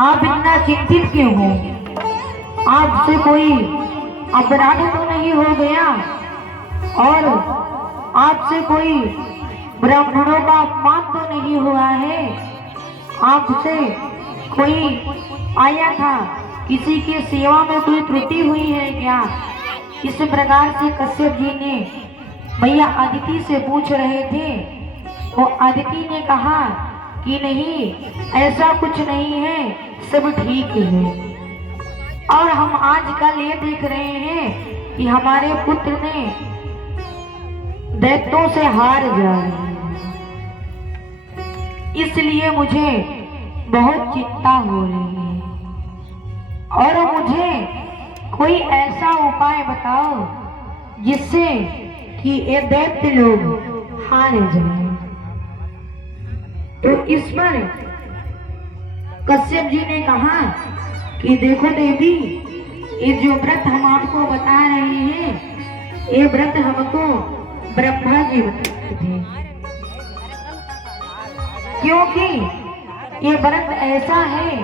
आप इतना चिंतित क्यों हो? आपसे कोई अपराध तो नहीं हो गया और आपसे कोई ब्राह्मणों का अपमान तो नहीं हुआ है? आपसे कोई आया था, किसी की सेवा में कोई त्रुटि हुई है क्या? इस प्रकार से कश्यप जी ने मैया अदिति से पूछ रहे थे। वो अदिति ने कहा कि नहीं, ऐसा कुछ नहीं है, सब ठीक है। और हम आजकल ये देख रहे हैं कि हमारे पुत्र ने दैत्यों से हार जा रहे हैं, इसलिए मुझे बहुत चिंता हो रही है और मुझे कोई ऐसा उपाय बताओ जिससे कि ये दैत्य लोग हार जाएं। तो इस पर कश्यप जी ने कहा कि देखो देवी, ये जो व्रत हम आपको बता रहे हैं, ये व्रत हमको ब्रह्मा जी बताते थे, क्योंकि ये व्रत ऐसा है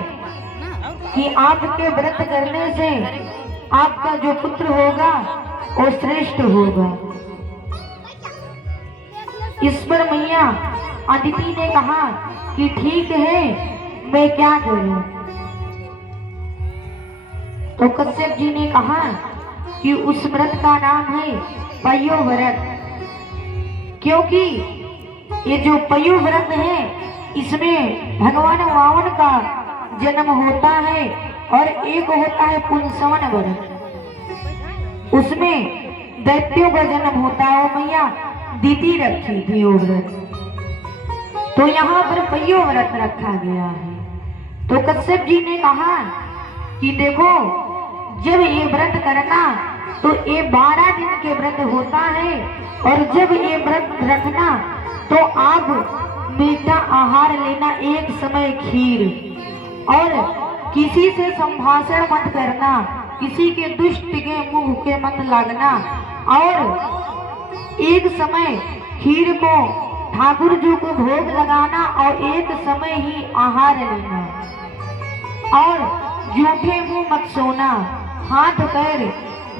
कि आपके व्रत करने से आपका जो पुत्र होगा वो श्रेष्ठ होगा। इस पर मैया अदिति ने कहा कि ठीक है, मैं क्या करूं? तो कश्यप जी ने कहा कि उस व्रत का नाम है पयो व्रत, क्योंकि ये जो पयो व्रत है इसमें भगवान वामन का जन्म होता है और एक होता है पुंसवन व्रत, उसमें दैत्यों का जन्म होता है। मैया दीदी रखी थी वो व्रत, तो यहाँ पर पयो व्रत रखा गया है। तो कश्यप जी ने कहा कि देखो, जब ये व्रत करना तो ये 12 दिन के व्रत होता है, और जब ये व्रत रखना तो आप मीठा आहार लेना, एक समय खीर, और किसी से संभाषण मत करना, किसी के दुष्ट के मुंह के मत लगना, और एक समय खीर को ठाकुर जी को भोग लगाना और एक समय ही आहार लेना, और जूठे मुंह मत सोना, हाथ पैर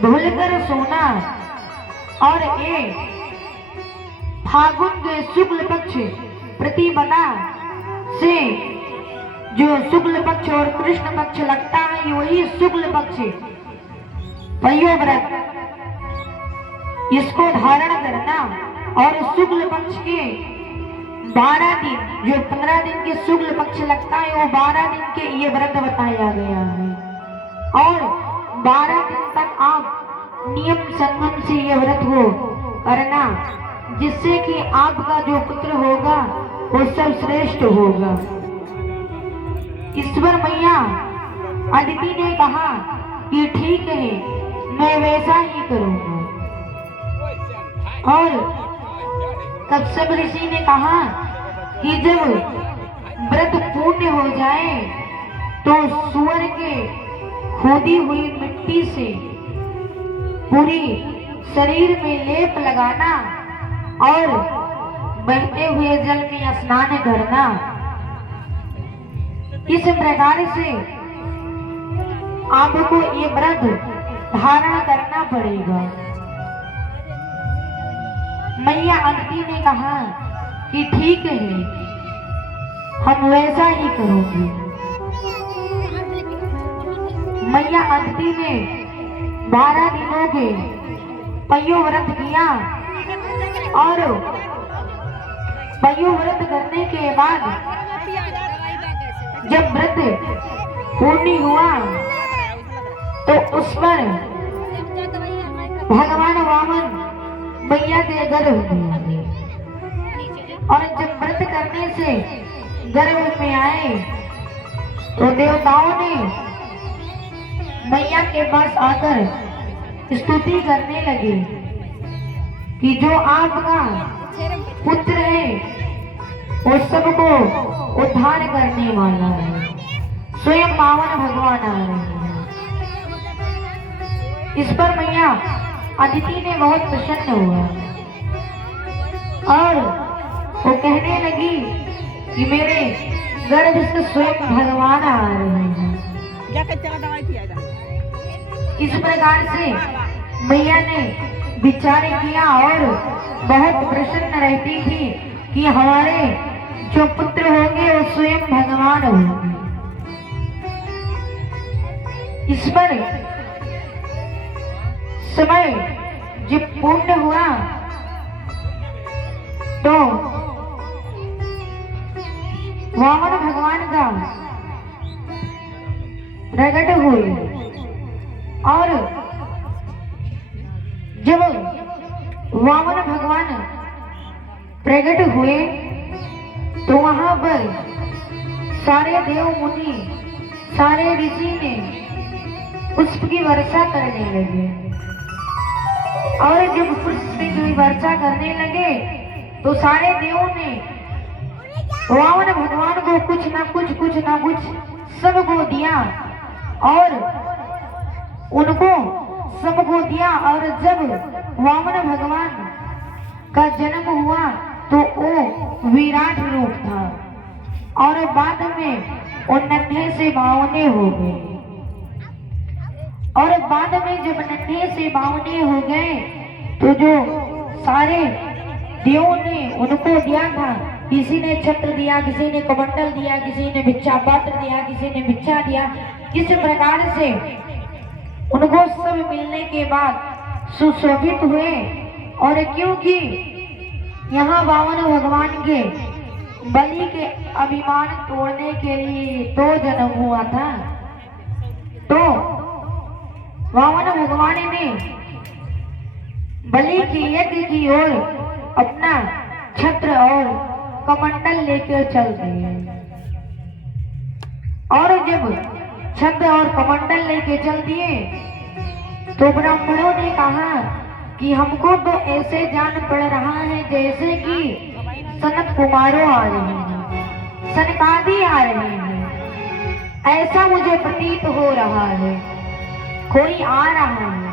धुलकर सोना। और ये फागुन के शुक्ल पक्ष प्रतिपदा से, जो शुक्ल पक्ष और कृष्ण पक्ष लगता है, वही शुक्ल पक्ष पयो व्रत, इसको धारण करना। और शुक्ल पक्ष के 12 दिन, जो 15 दिन के शुक्ल पक्ष लगता है, वो 12 दिन के ये व्रत बताया गया है, और 12 दिन तक आप नियम संयम से ये व्रत हो करना, जिससे कि आपका जो पुत्र होगा वो सब श्रेष्ठ होगा। ईश्वर मैया अदिति ने कहा कि ठीक है, मैं वैसा ही करूंगा। और कश्यप ऋषि ने कहा कि जब व्रत पूर्ण हो जाए तो सूअर के खोदी हुई मिट्टी से पूरी शरीर में लेप लगाना और बहते हुए जल में स्नान करना। इस प्रकार से आपको ये व्रत धारण करना पड़ेगा। मैया अदिति ने कहा कि ठीक है, हम वैसा ही करेंगे। मैया अदिति ने 12 दिनों के पयो व्रत किया, और पयो व्रत करने के बाद जब व्रत पूर्ण हुआ तो उस पर भगवान वामन मैया के गर्भ में आ गए, और जब व्रत करने से गर्भ में आए तो देवताओं ने मैया के पास आकर स्तुति करने लगे कि जो आपका पुत्र है वो सबको उद्धार करने वाला है, स्वयं पावन भगवान आ रहे हैं। इस पर मैया अदिति ने बहुत प्रसन्न हुआ और वो कहने लगी कि मेरे गर्भ से स्वयं भगवान आ रहे हैं। इस प्रकार से मैया ने विचार किया और बहुत प्रसन्न रहती थी कि हमारे जो पुत्र होंगे वो स्वयं भगवान होंगे। इस पर समय जब पूर्ण हुआ तो वामन भगवान का प्रकट हुए और जब वामन भगवान प्रकट हुए तो वहां पर सारे देव मुनि सारे ऋषि ने पुष्प की वर्षा करने लगे और जब पुष्प की वर्षा करने लगे तो सारे देवों ने वामन भगवान को कुछ ना कुछ सबको दिया और उनको सबको दिया। और जब वामन भगवान का जन्म हुआ तो वो विराट रूप था और बाद में वो नन्हे से बावने हो गए और बाद में जब नन्हे से बावने हो गए तो जो सारे देवों ने उनको दिया था, किसी ने छत्र दिया, किसी ने कमंडल दिया, किसी ने भिक्षा पात्र दिया, किसी ने भिक्षा दिया, किस प्रकार से उनको सब मिलने के बाद सुशोभित हुए। और क्योंकि यहाँ वामन भगवान के बलि के अभिमान तोड़ने के लिए तो जन्म हुआ था, तो वामन भगवान ने बलि की यज्ञ की ओर अपना छत्र और कमंडल लेकर चल दिए और जब छत्र और कमंडल लेकर चल दिए तो ब्राह्मणों ने कहा कि हमको तो ऐसे जान पड़ रहा है जैसे कि सनत कुमारों आ रहे हैं, सनकादि आ रहे हैं, ऐसा मुझे प्रतीत हो रहा है, कोई आ रहा है।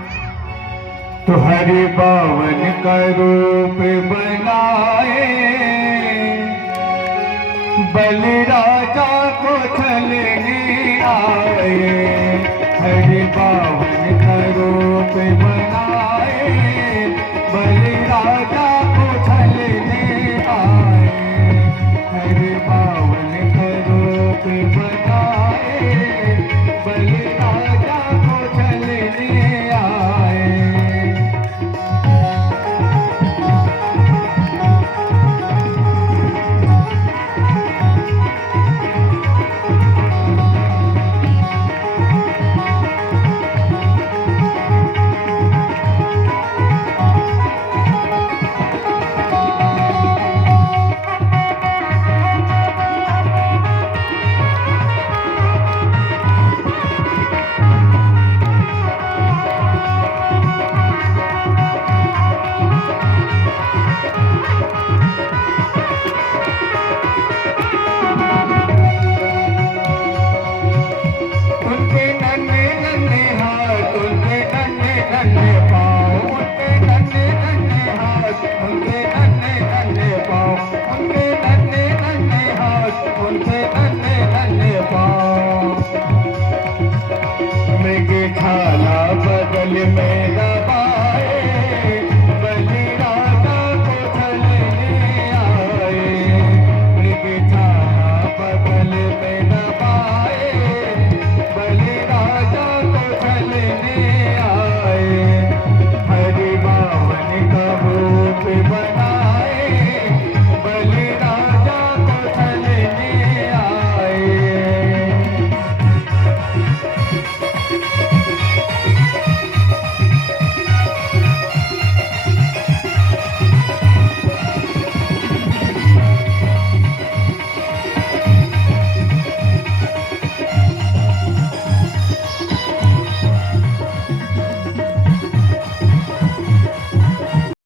तो हरि पावन का रूप बनाए बलि राजा को छलने आए। हरि पावन का रूप बनाए बलि राजा को छलने आए। हरि पावन का रूप बनाए